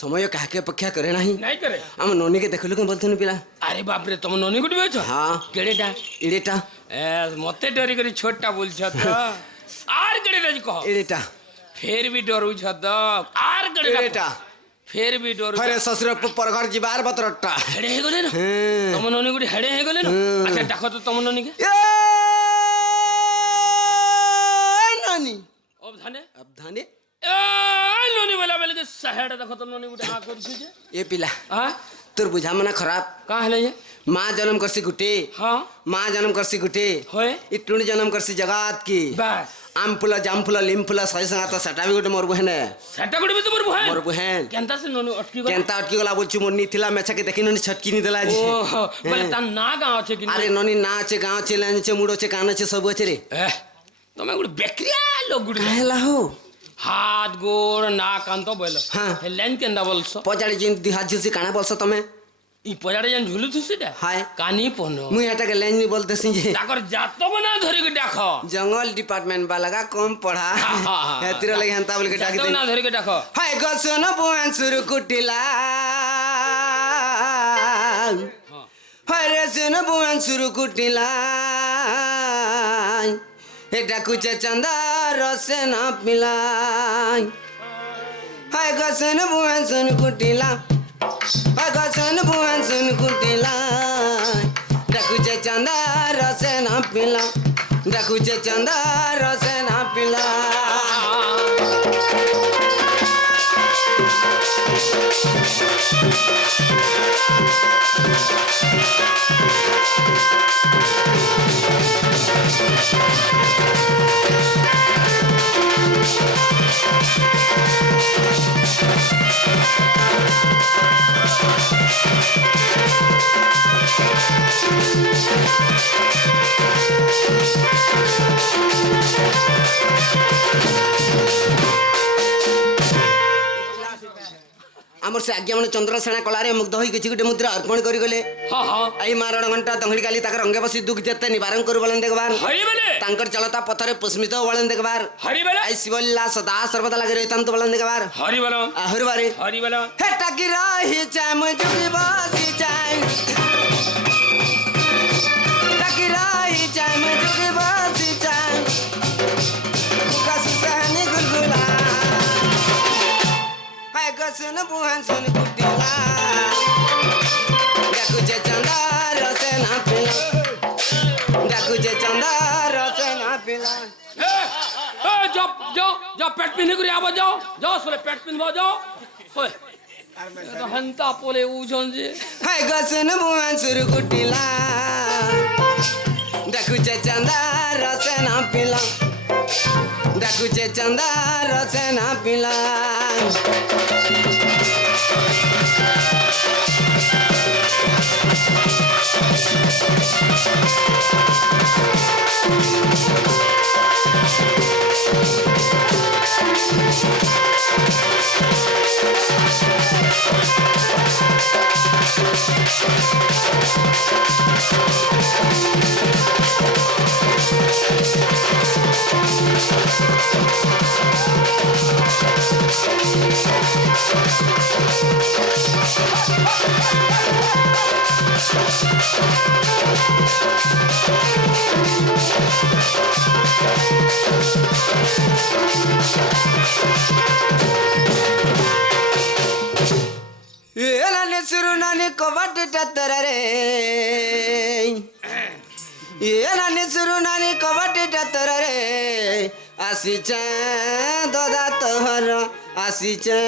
समय काके अपेक्षा करे नहीं नहीं करे हम नोनी के देखलु कौन बोलथुन पिला अरे बाप रे तुम ननी गुट बेच हाँ केड़ेटा इडेटा ए मते डरी करी छोटा बोल छ त आर केड़ेटा जी कहो इडेटा फेर भी डरू छ त आर केड़ेटा इडेटा फेर भी डरू अरे ससुर पर घर जिबार बतरटा हेडे हे गले ना हैं। तुम ननी गुट हेडे हे गले ना अच्छा डाको तो तुम ननी के ए नानी अब धाने अब धाने ए ननी वाला बेल के सहेड देखो तो ननी गुट आ कर छी जे ये पिला हां तोर बुझा मना खराब का हले ये माँ जन्म करसी गुटे हां माँ जन्म करसी गुटे होए इटुणी जन्म करसी जगात की बस आम फुला जाम फुला लिम फुला सही संगा तो सटा भी गुटे मोर बहने सेटा गुट भी तो मोर बहन मोर बहन केनता से ननी अटकी गला केनता अटकी गला बोलछु मोनी थिला मेछा के देखि ननी छटकी नि देला जी ओ बोले ता ना गाँव छे कि अरे ननी नाचे गाँव छे लाइन छे मुड़ो छे कान छे सब छे रे ए तमे गुट बेकरिया लोग गुट काहेला हो हाथ गोड़ नाक कान तो बोल हाँ। हे लाइन केंदा बोलसो पजाड़ी जिन दिहा झुसी काना बोलस तमे इ पजाड़े जन झुलु थुसिडा हाय कानी पनो मुई हटा के लाइन में बोलते सी जे ताकर जातो बना धरि के डाखो जंगल डिपार्टमेंट वाला का कम पढ़ा हाँ। हेतिर लगे हंता बोल के डाक जातो दे ना धरि के डाखो हाय गसन बुआन सुरु कुटिला हाय रे सन बुआन सुरु कुटिला हे डाकुचे चंदा रसे ना पिलाई हाय गसन बुआन सुन कुटिला हाय गसन बुआन सुन कुटिला डाकुचे चंदा रसे ना पिला डाकुचे चंदा रसे ना पिला आमर से आज्ञा मन चंद्रसेना कलारे मुग्ध होई किछि गुटे मुद्रा अर्पण करि गले हां हां आई मारण घंटा दंगड़ी गाली ताकर अंगे बसी दुख जेते निवारण करू बलन देखबार हरि बोले तांकर चलता पथरे पुष्मित बलन देखबार हरि बोले आई शिवल्ला सदा सर्वदा लगे रहतन तो बलन देखबार हरि बोलो आहर बारे हरि बोलो हे टाकी रही चाय म जुगी बसी चाय टाकी रही चाय म जुगी बसी चाय कसु सहनी गुलगुला हाय गसन बुहन सुन कुटिला डाकुचे चंदा रसे ना पिला डाकुचे चंदा रसे ना पिला ए जाओ जाओ जाओ पेट पिन करी आबो जाओ जाओ सोले पेट पिन भो जाओ ओए तो हंता पोले उजन जे हाय गसन बुहन सुन कुटिला डाकुचे चंदा रसे ना पिला डाकुचे चंदा रसे ना पिला ये नानी सुरु नानी कबड्डी टत्तर रे ये नानी सुरु नानी कबड्डी टत्तर रे आसीचे दादा तोहर आसीचे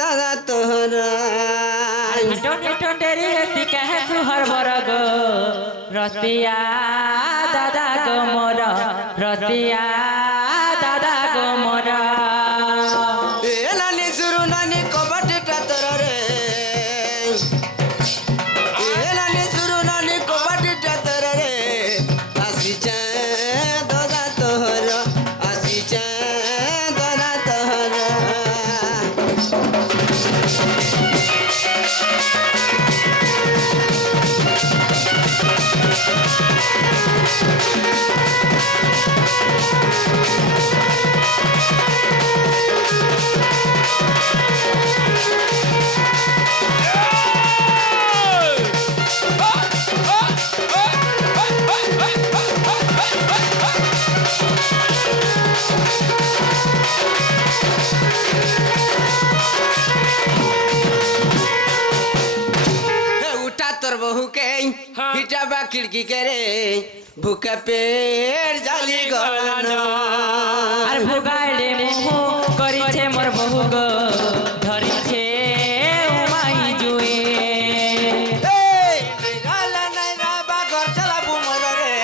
दादा तोहर टोटे टोटेरी हेसी कहे सुहर बरग रसिया दादा गो मोर रसिया दादा गो मोर ये नानी सुरु नानी कबड्डी टत्तर रे ये नानी सुरु नानी कबड्डी टत्तर रे आसीचे दादा तोहर आसीचे दादा तोहर খিড়কি কেড়ে বুকে পেট জালি গলানো আর ভুগাইলে মোহ করিছে মোর বহু গো ধরিছে উমাই জুয়ে বাঘর চালাবো মোর রে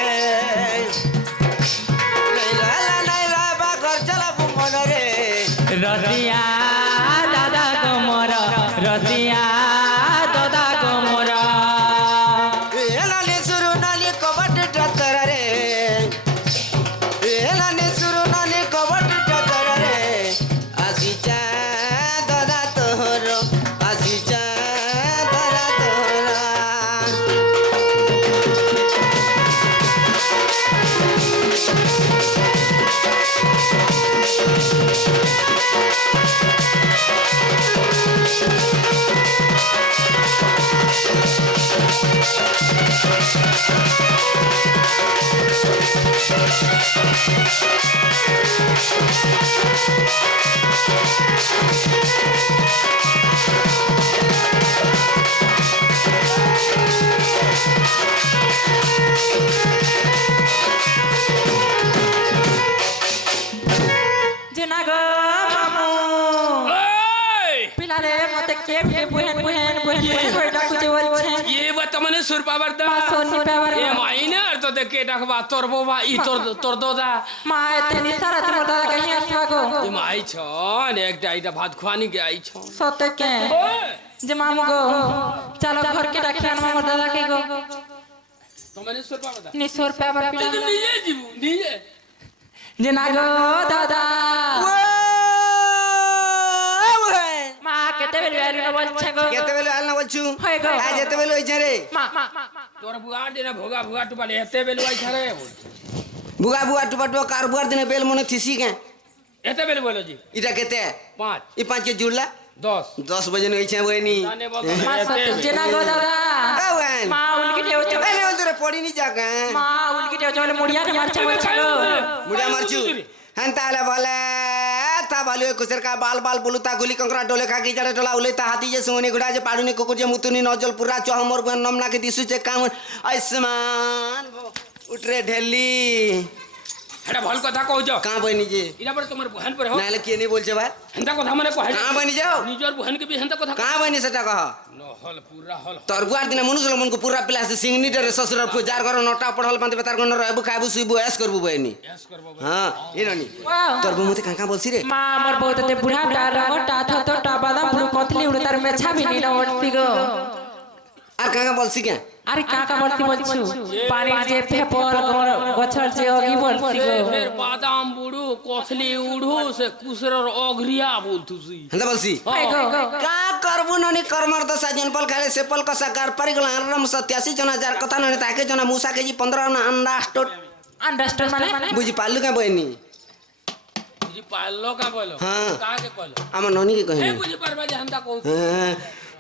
বাঘর চালাবো মোর রে রসিয়া দাদা গো মোর রসিয়া দাদা গো মোর নানি সুরু নানি কবাট টতর রে নানি সুরু নানি কবাট টতর রে আসিচা দাদা তোর আসিচা দাদা তোর জেনা গো মামু এই! পিলারে মতে কে বুহেন বুহেন বুহেন বুহেন করে ডাকুছে বলছে ये बता मैंने सुर पावर दा सोनी पावर ये माइना तो देख के डाकबा तोर बोबा ई तोर दोदा মা এতে নিসারা তোমার দাদা কাহি আসবা গো ये माई छन एकटा इटा भात खुआनी के आई छन সতে কে ओए যে মামু গো চলো ঘরকে ডাকি আনবা মোর দাদাকে গো तो मैंने सुर पावर दा নিসর পাবার तो পিলা नीजे जीबू नीजे যে না গো দাদা মা কেতে বেল বেল না বলছে গো কেতে বেলে আল না বলছু হয় গো। আজ যেতে বেলে হইছে রে মা तोर बुआ देना भोगा भोगा टुपाले एते बेल वाई छरे বুগা বুয়া টুপা টুপা কার বুয়ার দিনে বেল মনে থিসি কে एते बेल बोलो जी এটা কেতে 5 ই পাঁচে জুড়লা 10 10 बजे ने হইছে বইনি जाने बोल মা সতে যে না গো দাদা আওয়ান মা উলকি দেও চো এনে ওদের পড়ি নি জাগা মা উলকি দেও চো বলে মুড়িয়া রে মারছে বলছে গো মুড়া মারছু হ্যাঁ তাহলে বলে তা ভালো কুসের কা বাল বাল বলু তা গুলি কংকরা ডলে খা গিজাড়ে ডলা উলে তা হাতি যে সুনি গুড়া যে পাড়ুনি কুকুর যে মুতুনি নজল পুরা চহমর গন নমনা কে দিসু যে কাম আইসমান উঠরে ঢেলি এটা ভাল কথা কও যাও কাঁ বইনি যে ইনা পরে তোমার বহন পরে हो নাহলে কে নি বলছে ভাই হেনতা কথা মানে কহে কাঁ বইনি যাও নিজর বহন के भी হেনতা কথা কাঁ বইনি সেটা কহ নহল পুরা হল তোর বুয়ার দিনে মনুষ্য মনকু পুরা প্লাস সিংনি ডরে শ্বশুর পূজার ঘর নটা পড়ল বান্ধবে তার ঘর রহবু খাইবু শুইবু এস করবু বইনি এস করব হ্যাঁ এনানি ওয়াও তোর বউ মতে কাঁ কাঁ বলছি রে মা আমার বউতে বুড়াটা রঙটা থতটা বাদাম পুরো কতলি উড়ে তার মেছা भी नीला উঠছি গো আর কাঁ কাঁ বলছি কে আরে কাকা বলছি বলছু পানির যে পেপল গছর যে অগি বলছি গো ফের বাদাম বুড়ু কথলি উড়ু সে কুসরর অঘরিয়া বলতুছি হ্যাঁ বলছি হাই গো কা করবু ননি কর্মর দশা জনপল খালে সেপল কষা গার পারিগলা আরাম 87 জন হাজার কথা ননি তাকে জন মুসা কেজি 15 না আন্ডা স্টোর আন্ডারস্ট্যান্ড মানে বুঝি পারলু কে বইনি বুঝি পারলো কা বলো হ্যাঁ। কাকে কইলো আমার ননি কে এ কহিনি বুঝি পারবা যে হেনতা কও হ্যাঁ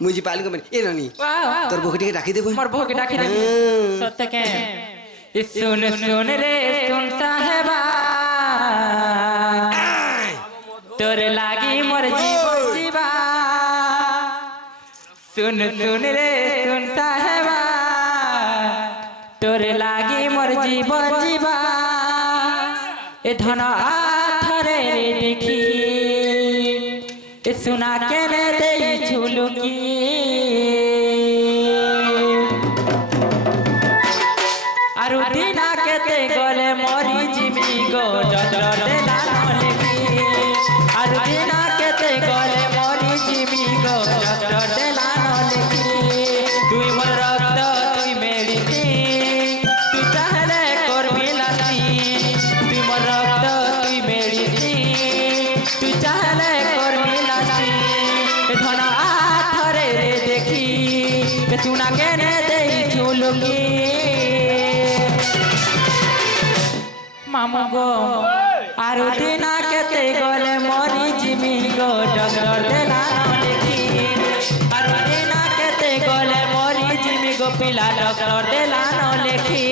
বুঝি পারলু কে বইনি এ ননি ওয়াও তোর বউকে ডাকি দেব মোর বউকে ডাকি ডাকি সত্য কে सुन सुन रे सुन साहेबा तोर लागी मोर जीवन जीवा सुन सुन रे सुन साहेबा तोर लागी मोर जीवन जीवा ए धन आथरे रे देखी ए सुना के ने दे झुलुकी आरु दिना केते गले मरी जिमी गो डर देला नलेकी आरु दिना केते गले मरी जिमी गो डर देला नलेकी तुई मोर रक्त तुई मेडिसी तू चाहले कर मिलासी तुई मोर रक्त तुई मेडिसी तू चाहले कर मिलासी धन आथरे रे देखी सुना केने देई झुलुकी मामू गो आरु दिना केते गले मरी जिमी गो डर देला नलेकी आरु दिना केते गले मरी जिमी गो पिला डर देला नलेकी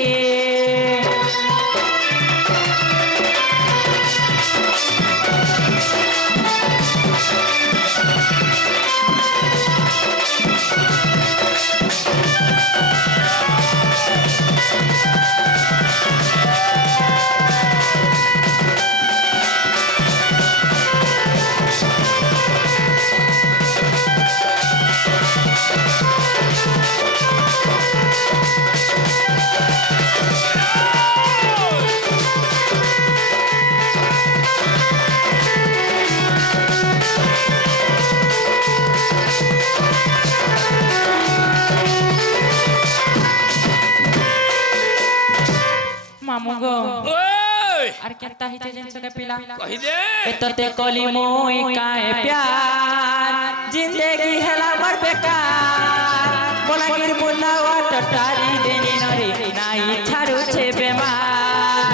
केता हिचे जिनसे के पिला कही दे एतते कली मोई काए प्यार जिंदगी हेला मर बेकार बोलागिर बोला वाटर तारी देनी नरे नाई छाड़ू छे बेमार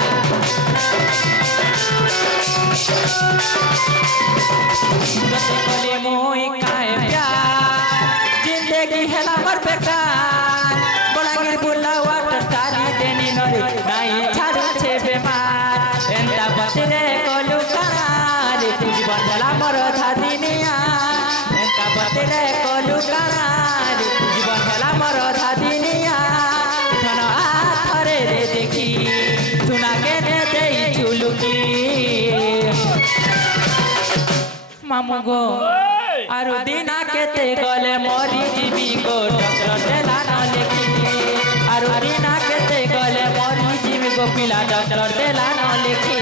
एतते कली मोई काए प्यार जिंदगी हेला मर बेकार बोलागिर बोला वाटर तारी देनी नरे नाई छाड़ू छे बेमार एंता बतरे कलु कानारे जीवन हेला मर धादिनिया एंता बतरे कलु कानारे जीवन हेला मर धादिनिया धन आथरे रे देखी सुना के ने देई चुलुकी मामू गो आरु दिना केते गले मरी जीवी गो डॉक्टर देला न लेखी आरु दिना केते गले मरी जीवी गो पिला डॉक्टर देला न लेखी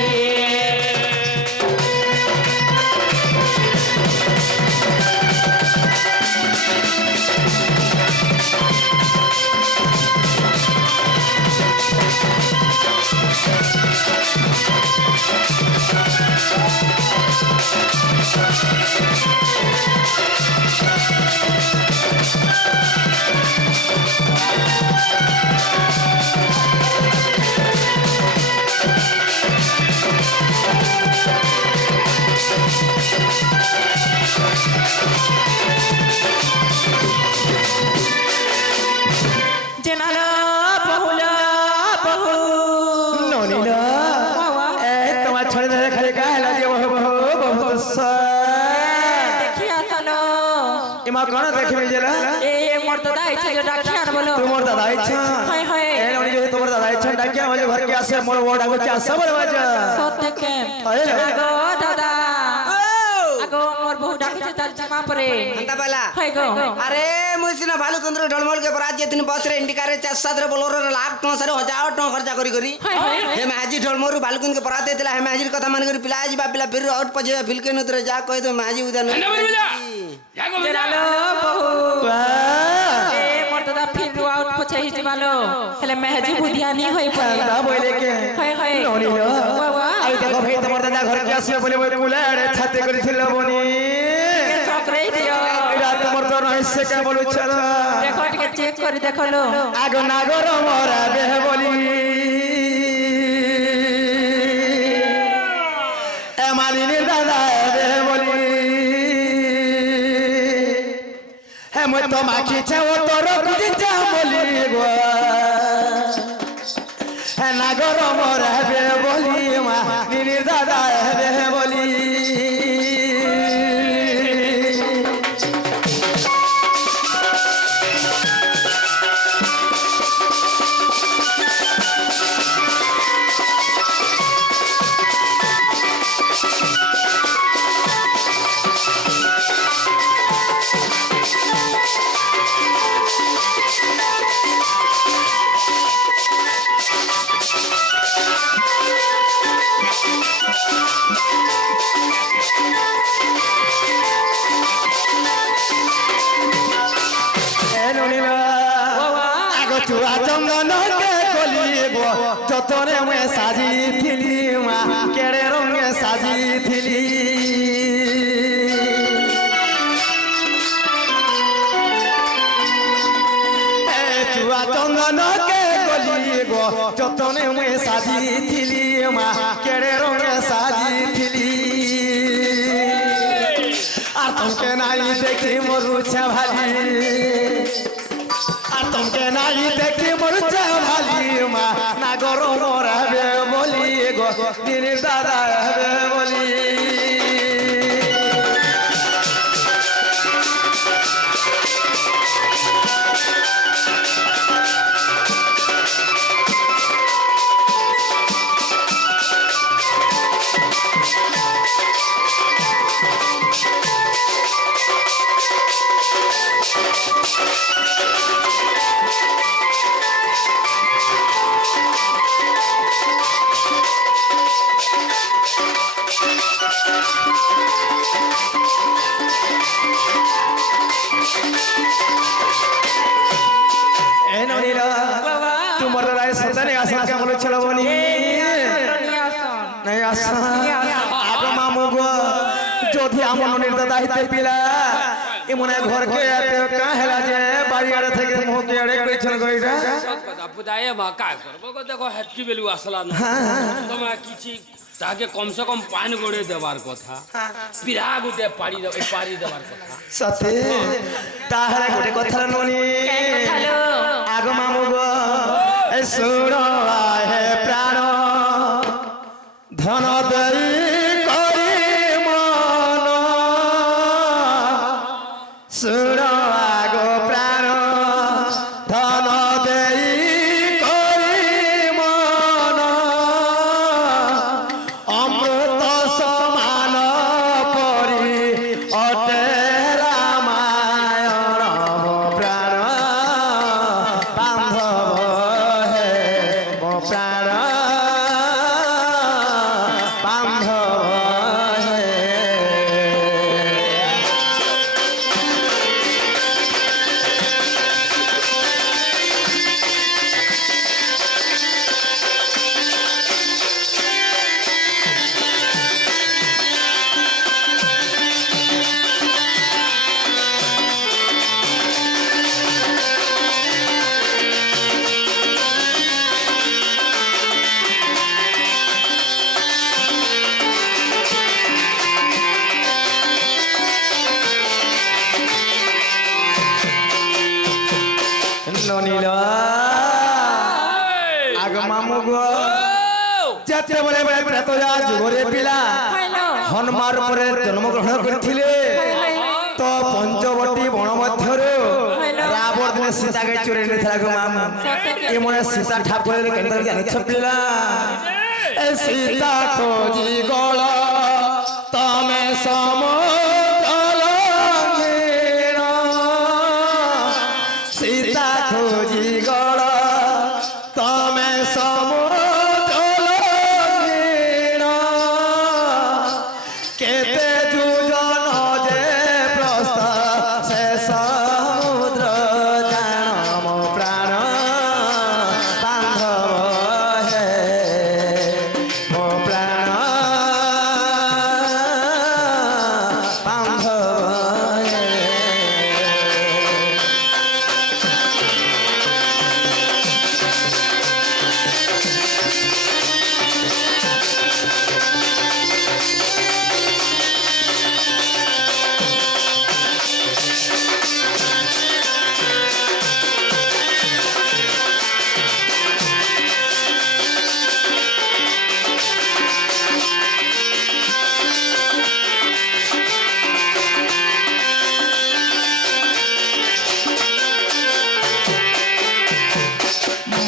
जेनालो बहुला बहु नोनीला ए तुम्हार छोड़े दे खाली का है लाजी बहु बहु बहुत सा देखिया चलो इमा कौन देखे मिलेला ए मोर दादा इच्छा जो डाकिया न बोलो तुम्हार दादा इच्छा हाय हाय ए नोनी जो तुम्हार दादा इच्छा डाकिया मुझे घर के आसे मोर वो डाको चा सब बजा सत्य के अरे आगो दादा आगो मोर बहु डाकी छे तार जमा परे अंता पाला हाय गो अरे मुसिना भालू कुंद्र ढलमल के बरात जेतिन बस रे इंडिकारे 4-7 रे बोलोरो रे लाख टका सारे 1000 टका खर्चा करी करी हाय हाय हे माजी ढलमरू भालू कुंद के बरात देतिला हे माजी कथा मान करी पिला जीवा पिला फिर आउट पजे फिलके नतरे जा कहि दो माजी उदा न अन्ना बजा या गो जेनालो बहु ए मोर दादा फिर आउट पछे हिच मालो हेले मेहजी बुधिया नी होई पड़े ना बोले के हाय हाय नोनीला वाह आई देखो भाई तुम्हार दादा घर के आसे बोले वो कुलाड़े छाते करी थिला बोनी चक्रे दियो रात मोर तो नहीं से का बोलु चला देखो टिके चेक करी देखलो आगो नागोर मोरा बेह बोली ए मालिनी दादा बेह बोली हे मैं तो माखी छे वो तो रोक जा बोली गो हे नागोर मोरा बेह बोली मालिनी दादा बेह बोली चुआ चंदन के गलिबो जतने मैं साजी थिली मा केड़े रंगे साजी थिली ए चुआ चंदन के गलिबो जतने मैं साजी थिली मा केड़े रंगे साजी थिली আর তোমকে নাই দেখি মরুছে ভালি আর তোমকে নাই দেখি মরুছে ভালি মা না গরম রাবে বলি গো দিনের দাদা রাবে বলি তোমার রায় সন্তানে আসন কেমন ছিল বলি নাই আসা আগ মামু গো যদি আমার ননির দাদা হইতে পিলা এমন ঘরকে এত কাহেলা যে বাড়ি আড়ে থেকে মুখে আড়ে কইছেন গইরা সত কথা বুঝায় মা কাজ করবো গো দেখো হেটকি বেলু আসলা না তোমার কিছু তাকে কমসে কম পান গড়ে দেবার কথা পিড়া গুটে পাড়ি দেবার কথা সাথে তাহারে গোটে কথা ননি আগ মামু গো এ শুণ হে প্রাণ ধন দেই করি মন শুণ আগ প্রাণ ধন দেই করি মন অমৃত সমান পরি অটে রামায়ণ মো প্রাণ বান্ধব হে মো প্রাণ বান্ধব হে ননীল আগ মামু গো যেতে বলে বলে প্রেতজা যুগরে পিলা হনুমার উপরে জন্মগ্রহণ করছিলে তো পঞ্চবটী বন মধ্যରୁ রাবণ দিনে সীতাকে চুরি নেইଥିଲା গো মামু এমনে সীতা ঠাকুরের কেন্দ্র জানিছ পিলা এ সীতা খোঁজি গল তমে সমতল ঘের সীতা খোঁজি গল তমে সমতল ঘের কেতে যুজন যে প্রস্থ সে সমুদ্র জান মো প্রাণ বান্ধব হে মো প্রাণ বান্ধব হে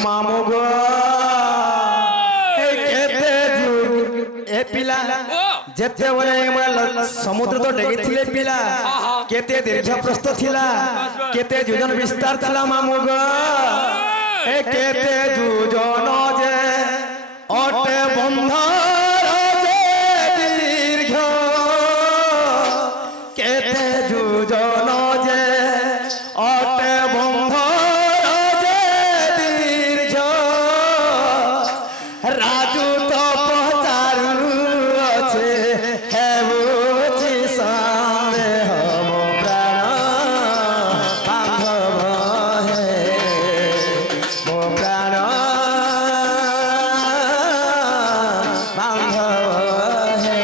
মামু গো এই কেতে যুগ এ পিলা যেতে বলে সমুদ্র তো ডেগিছিলে পিলা কেতে দীর্ঘ প্রস্থ থিলা কেতে যোজন বিস্তার থিলা মামু গো এ কেতে যোজন যে অটে বন্ধর যে দীর্ঘ কেতে যোজন যে অটে বন্ধর যে দীর্ঘ রাজু তো পচারু আছে হে বুঝি সন্দেহ মো প্রাণ বান্ধব হে মো প্রাণ বান্ধব হে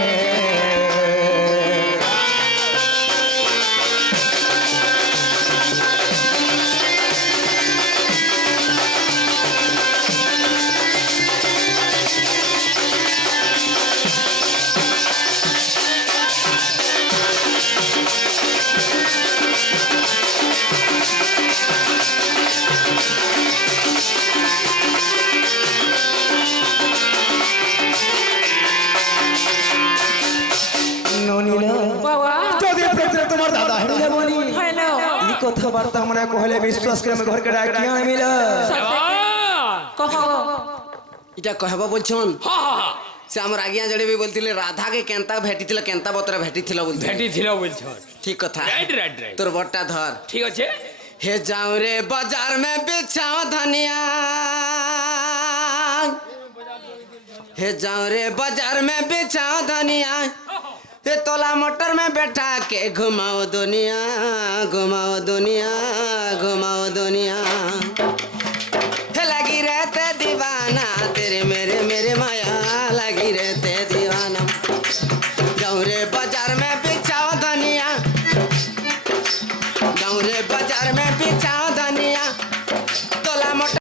ননীলা বাবা যদি প্রকৃত তোমার দাদা হেমিলা বলি হ্যালো এই কথাবার্তা আমরা কহলে বিশ্বাস করে আমি ঘরকে ডাকি আনিলা কহ এটা কহবা বলছন হা হা হা সে আমার আজ্ঞা জড়ে বি বলতিলে রাধাকে কেনতা ভেটিছিল কেনতা বতরে ভেটিছিল বলতে ভেটি ছিল বলছ ঠিক কথা রাইট রাইট রাইট তোর বটটা ধর ঠিক আছে हे जाऊं रे बाजार में बेचाओ धनिया हे जाओ रे बाजार में बेचाओ धनिया हे तोला मोटर में बैठा के घुमाओ दुनिया घुमाओ दुनिया